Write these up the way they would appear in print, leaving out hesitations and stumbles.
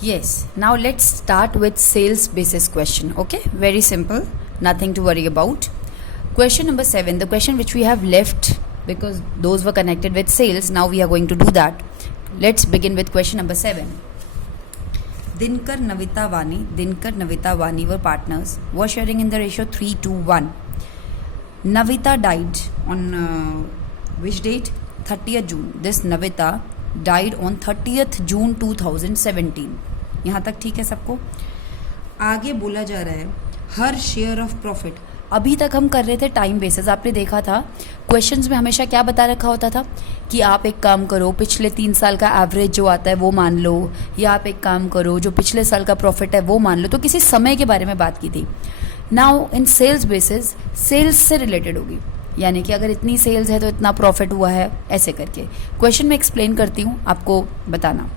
Yes, now let's start with sales basis question. Okay, very simple, nothing to worry about. Question number 7, the question which we have left because those were connected with sales, now we are going to do that. Let's begin with question number 7. Dinkar Navita Vani were partners, were sharing in the ratio 3:1. Navita died on which date? 30th June. This Navita died on 30th June 2017. यहाँ तक ठीक है सबको? आगे बोला जा रहा है हर शेयर ऑफ प्रॉफिट. अभी तक हम कर रहे थे टाइम बेसिस. आपने देखा था क्वेश्चंस में हमेशा क्या बता रखा होता था कि आप एक काम करो, पिछले 3 साल का एवरेज जो आता है वो मान लो, या आप एक काम करो जो पिछले साल का प्रॉफिट है वो मान लो. तो किसी समय के बारे में बात की थी. Now in sales basis sales से रिलेटेड होगी, यानी कि अगर इतनी सेल्स है तो इतना प्रॉफिट हुआ है, ऐसे करके क्वेश्चन में एक्सप्लेन करती हूँ, आपको बताना.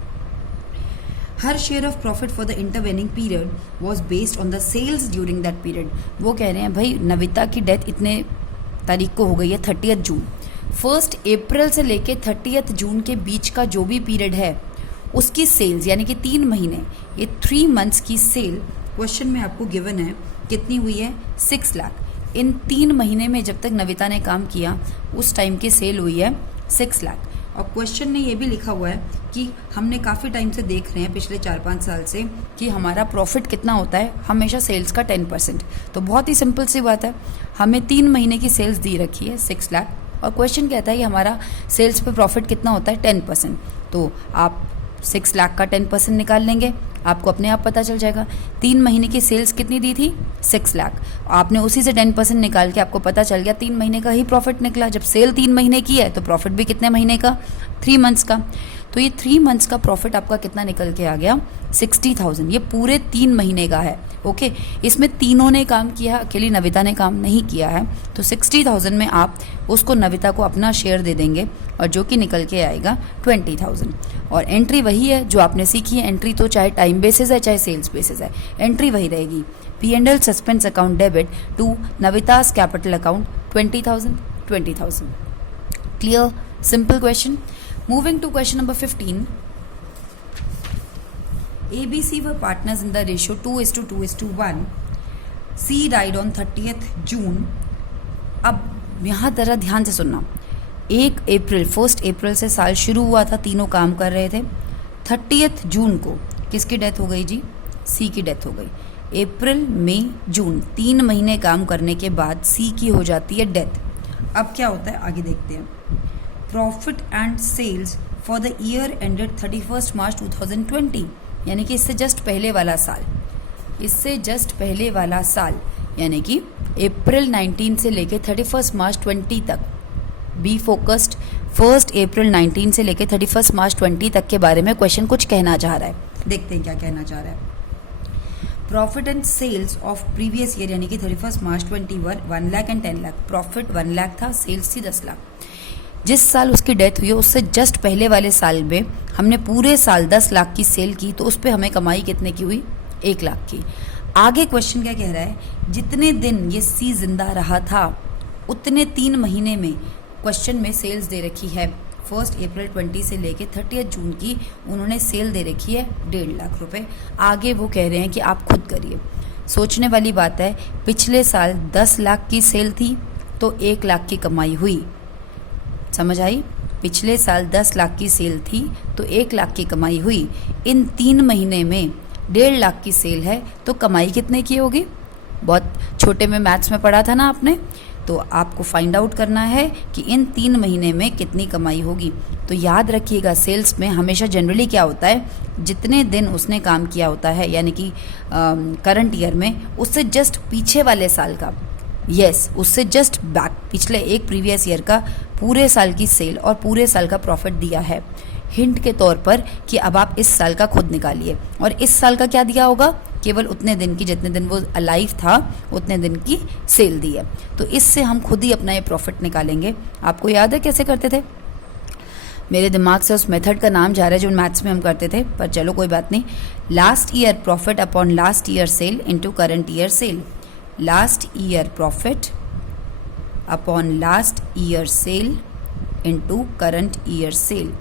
Her share of profit for the intervening period was based on the sales during that period. वो कह रहे हैं भाई नविता की डेथ इतने तारीख को हो गई है 30th जून. 1 अप्रैल से लेके 30th जून के बीच का जो भी पीरियड है उसकी सेल्स, यानी कि 3 महीने, ये 3 months की सेल क्वेश्चन में आपको गिवन है कितनी हुई है? 6 लाख. इन 3 महीने में जब तक नविता ने काम किया उस टाइम की सेल हुई है 6 लाख. और क्वेश्चन में ये भी लिखा हुआ है कि हमने काफ़ी टाइम से देख रहे हैं, पिछले 4-5 साल से, कि हमारा प्रॉफिट कितना होता है, हमेशा सेल्स का 10%. तो बहुत ही सिंपल सी बात है, हमें 3 महीने की सेल्स दी रखी है 6 लाख, और क्वेश्चन कहता है कि हमारा सेल्स पे प्रॉफिट कितना होता है? 10%. तो आप 6 लाख का 10% निकाल लेंगे, आपको अपने आप पता चल जाएगा. 3 महीने की सेल्स कितनी दी थी? 6 लाख. आपने उसी से 10% निकाल के आपको पता चल गया 3 महीने का ही प्रॉफिट निकला. जब सेल 3 महीने की है तो प्रॉफिट भी कितने महीने का? 3 months का. तो ये 3 months का प्रॉफिट आपका कितना निकल के आ गया? 60,000. ये पूरे 3 महीने का है. ओके, इसमें तीनों ने काम किया, अकेली नविता ने काम नहीं किया है. तो 60,000 में आप उसको नविता को अपना शेयर दे देंगे और जो कि निकल के आएगा 20,000. और एंट्री वही है जो आपने सीखी है. एंट्री तो चाहे टाइम बेसिस है चाहे सेल्स बेसिस है, एंट्री वही रहेगी. P&L suspense account debit to Navitas capital account 20,000. Clear? Simple question. Moving to question number 15. ABC were partners in the ratio 2:1. C died on 30th June. अब यहाँ जरा ध्यान से सुनना. 1 अप्रैल से साल शुरू हुआ था, तीनों काम कर रहे थे. 30th जून को किसकी डेथ हो गई जी? सी की डेथ हो गई. अप्रैल, मई, जून 3 महीने काम करने के बाद सी की हो जाती है डेथ. अब क्या होता है आगे देखते हैं. Profit and sales for the year ended 31 March 2020, यानी कि इससे जस्ट पहले वाला साल, यानी कि अप्रैल 19 से लेके 31 मार्च 20 तक. Be focused. 1 अप्रैल 19 से लेके 31 मार्च 20 तक के बारे में क्वेश्चन कुछ कहना चाह रहा है. देखते हैं क्या कहना चाह रहा है. Profit and sales of previous year, यानी कि 31 March 20 1 lakh and 10 lakh. Profit 1 lakh था, सेल्स थी 10 लाख. जिस साल उसकी डेथ हुई है उससे जस्ट पहले वाले साल में हमने पूरे साल 10 लाख की सेल की, तो उस पर हमें कमाई कितने की हुई? 1 लाख की. आगे क्वेश्चन क्या कह रहा है? जितने दिन ये सी जिंदा रहा था उतने 3 महीने में क्वेश्चन में सेल्स दे रखी है. 1 अप्रैल 20 से लेके 30th जून की उन्होंने सेल दे रखी है 1.5 लाख रुपए. आगे वो कह रहे हैं कि आप खुद करिए. सोचने वाली बात है, पिछले साल 10 लाख की सेल थी तो 1 लाख की कमाई हुई. समझ आई? पिछले साल 10 लाख की सेल थी तो 1 लाख की कमाई हुई. इन 3 महीने में 1.5 लाख की सेल है तो कमाई कितने की होगी? बहुत छोटे में मैथ्स में पढ़ा था ना आपने, तो आपको फाइंड आउट करना है कि इन 3 महीने में कितनी कमाई होगी. तो याद रखिएगा, सेल्स में हमेशा जनरली क्या होता है, जितने दिन उसने काम किया होता है, यानी कि करंट ईयर में, उससे जस्ट पीछे वाले साल का, उससे जस्ट बैक पिछले एक प्रीवियस ईयर का पूरे साल की सेल और पूरे साल का प्रॉफिट दिया है हिंट के तौर पर कि अब आप इस साल का खुद निकालिए. और इस साल का क्या दिया होगा? केवल उतने दिन की, जितने दिन वो अलाइव था उतने दिन की सेल दी है. तो इससे हम खुद ही अपना ये प्रॉफिट निकालेंगे. आपको याद है कैसे करते थे? मेरे दिमाग से उस मेथड का नाम जा रहा है जो मैथ्स में हम करते थे, पर चलो कोई बात नहीं. Last year profit upon last year cell into current year cell. Last year profit upon last year cell into current year cell.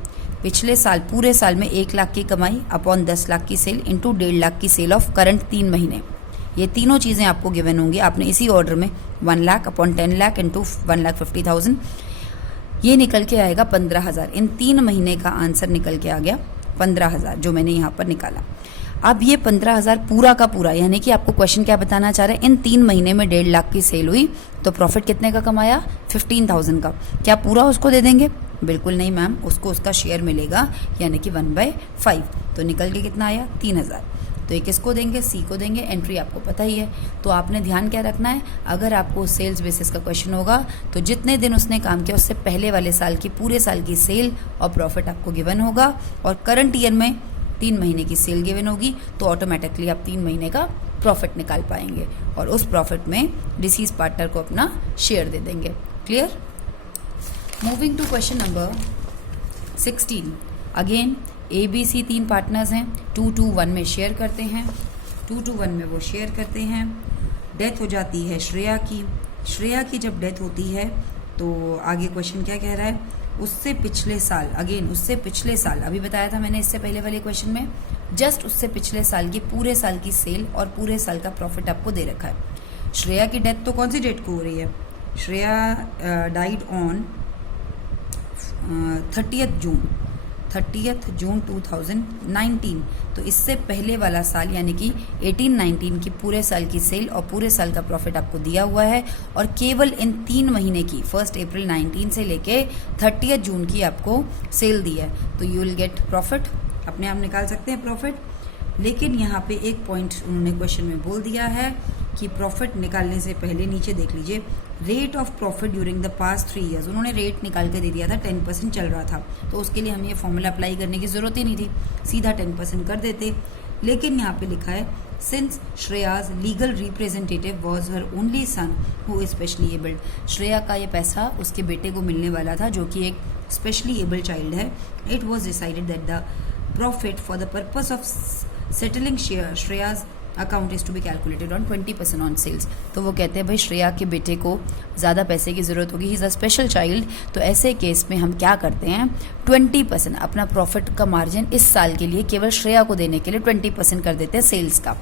पिछले साल पूरे साल में 1 लाख की कमाई अपॉन 10 लाख की सेल इंटू 1.5 लाख की सेल ऑफ करंट 3 महीने। ये तीनों चीज़ें आपको गिवन होंगी, आपने इसी ऑर्डर में 1 लाख अपॉन 10 लाख इंटू 1,50,000, ये निकल के आएगा 15,000। इन 3 महीने का आंसर निकल के आ गया 15,000 जो मैंने यहाँ पर निकाला। अब ये 15,000 पूरा का पूरा, यानी कि आपको क्वेश्चन क्या बताना चाह रहे हैं, इन 3 महीने में 1.5 लाख की सेल हुई तो प्रॉफिट कितने का कमाया, 15,000 का। क्या पूरा उसको दे देंगे? बिल्कुल नहीं मैम, उसको उसका शेयर मिलेगा, यानी कि 1/5। तो निकल के कितना आया, 3,000। तो ये किसको देंगे, सी को देंगे। एंट्री आपको पता ही है। तो आपने ध्यान क्या रखना है, अगर आपको सेल्स बेसिस का क्वेश्चन होगा तो जितने दिन उसने काम किया उससे पहले वाले साल की पूरे साल की सेल और प्रॉफिट आपको गिवन होगा, और करंट ईयर में 3 महीने की सेल गिवन होगी, तो ऑटोमेटिकली आप 3 महीने का प्रॉफिट निकाल पाएंगे और उस प्रॉफिट में डिसीज पार्टनर को अपना शेयर दे देंगे। Clear? Moving to question number 16। Again ABC 3 partners हैं, 2-2-1 में शेयर करते हैं, 2-1 में वो शेयर करते हैं। डेथ हो जाती है श्रेया की। श्रेया की जब डेथ होती है तो आगे क्वेश्चन क्या कह रहा है, उससे पिछले साल, अगेन उससे पिछले साल, अभी बताया था मैंने इससे पहले वाले क्वेश्चन में, जस्ट उससे पिछले साल की पूरे साल की सेल और पूरे साल का प्रॉफिट आपको दे रखा है। श्रेया की डेथ तो कौन सी डेट को हो रही है, श्रेया डाइड ऑन 30th जून 2019। तो इससे पहले वाला साल यानी कि 18-19 की पूरे साल की सेल और पूरे साल का प्रॉफिट आपको दिया हुआ है, और केवल इन 3 महीने की 1 अप्रैल 19 से लेके 30 जून की आपको सेल दी है। तो यू विल गेट प्रॉफिट, अपने आप निकाल सकते हैं प्रॉफिट। लेकिन यहाँ पे एक पॉइंट उन्होंने क्वेश्चन में बोल दिया है कि प्रॉफिट निकालने से पहले नीचे देख लीजिए, rate of profit during the past 3 years. उन्होंने रेट निकाल के दे दिया था, 10% चल रहा था, तो उसके लिए हमें ये फॉर्मूला अप्लाई करने की जरूरत ही नहीं थी, सीधा 10% कर देते। लेकिन यहाँ पे लिखा है since Shreya's legal representative was her only son who is specially abled. Shreya का ये पैसा उसके बेटे को मिलने वाला था जो कि एक स्पेशली एबल्ड चाइल्ड है। It was decided that the profit for the purpose of settling Shreya's account is to be calculated on 20% on sales. तो वो कहते हैं भाई श्रेया के बेटे को ज़्यादा पैसे की ज़रूरत होगी, he is a special child, तो ऐसे केस में हम क्या करते हैं, 20% अपना प्रॉफिट का मार्जिन इस साल के लिए केवल श्रेया को देने के लिए 20% कर देते हैं सेल्स का।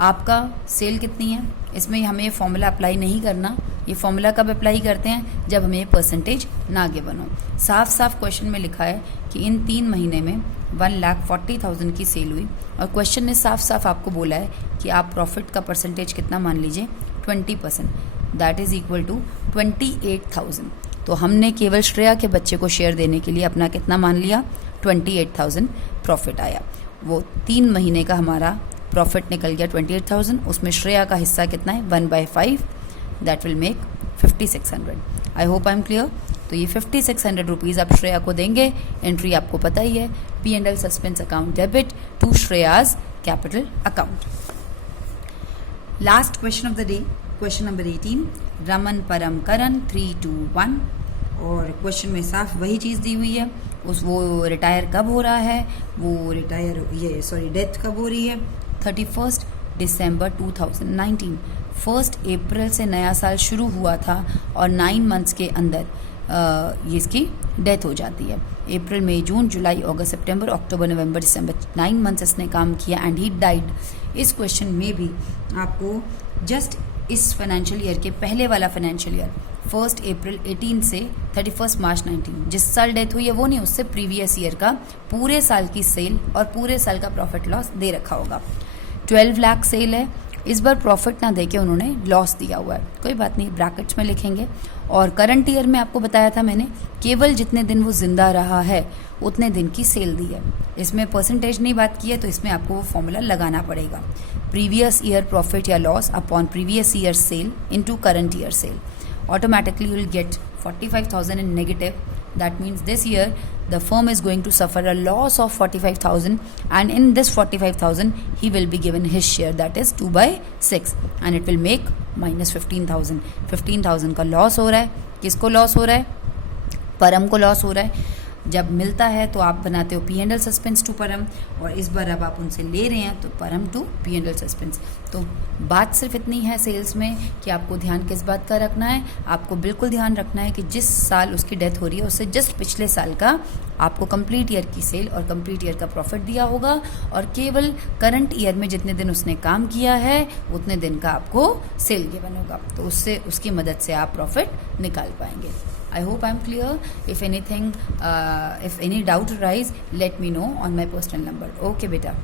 आपका सेल कितनी है, इसमें हमें ये फॉर्मूला अप्लाई नहीं करना। ये फॉर्मूला कब अप्लाई करते हैं, जब हमें ये परसेंटेज ना गिवन हो। साफ साफ क्वेश्चन में लिखा है कि इन 3 महीने में 1,40,000 की सेल हुई, और क्वेश्चन ने साफ साफ आपको बोला है कि आप प्रॉफिट का परसेंटेज कितना मान लीजिए, 20%, दैट इज इक्वल टू 28,000। तो हमने केवल श्रेया के बच्चे को शेयर देने के लिए अपना कितना मान लिया, 28,000 प्रॉफिट आया। वो 3 महीने का हमारा प्रॉफिट निकल गया 28,000, उसमें श्रेया का हिस्सा कितना है, 1/5, that will make 5,600। I hope I am clear. तो ये 5,600 रुपीज़ आप श्रेया को देंगे। एंट्री आपको पता ही है, P&L suspense account debit to Shreya's capital account. Last question of the day, question number 18, Raman Param Karan 3-2-1। और क्वेश्चन में साफ वही चीज़ दी हुई है, वो रिटायर कब हो रहा है, डेथ कब हो रही है, 31 दिसंबर 2019। 1 अप्रैल से नया साल शुरू हुआ था और 9 मंथ्स के अंदर ये इसकी डेथ हो जाती है। अप्रैल मई जून जुलाई अगस्त सितंबर अक्टूबर नवंबर दिसंबर, 9 मंथ्स इसने काम किया एंड ही डाइड। इस क्वेश्चन में भी आपको जस्ट इस फाइनेंशियल ईयर के पहले वाला फाइनेंशियल ईयर 1 अप्रैल 18 से 31 मार्च 19, जिस साल डेथ हुई है वो नहीं, उससे प्रीवियस ईयर का पूरे साल की सेल और पूरे साल का प्रॉफिट लॉस दे रखा होगा। 12 लाख सेल है, इस बार प्रॉफिट ना देके उन्होंने लॉस दिया हुआ है, कोई बात नहीं, ब्रैकेट्स में लिखेंगे। और करंट ईयर में आपको बताया था मैंने, केवल जितने दिन वो जिंदा रहा है उतने दिन की सेल दी है। इसमें परसेंटेज नहीं बात की है, तो इसमें आपको वो फॉर्मूला लगाना पड़ेगा, प्रीवियस ईयर प्रॉफिट या loss upon previous year cell into current year cell. Automatically you will get 45,000 in negative. That means this year the firm is going to suffer a loss of 45,000, and in this 45,000 he will be given his share, that is 2/6, and it will make minus 15,000 का loss हो रहा है। किसको loss हो रहा है, परम को लॉस हो रहा है। जब मिलता है तो आप बनाते हो P and L suspense to Param, और इस बार अब आप उनसे ले रहे हैं तो Param to P and L suspense. तो बात सिर्फ इतनी है सेल्स में कि आपको ध्यान किस बात का रखना है, आपको बिल्कुल ध्यान रखना है कि जिस साल उसकी डेथ हो रही है उससे जस्ट पिछले साल का आपको कंप्लीट ईयर की सेल और कंप्लीट ईयर का प्रॉफिट दिया होगा, और केवल करंट ईयर में जितने दिन उसने काम किया है उतने दिन का आपको सेल गिवन होगा, तो उससे उसकी मदद से आप प्रॉफिट निकाल पाएंगे। I hope I'm clear. If anything, if any doubt arise, let me know on my personal number. Okay, beta.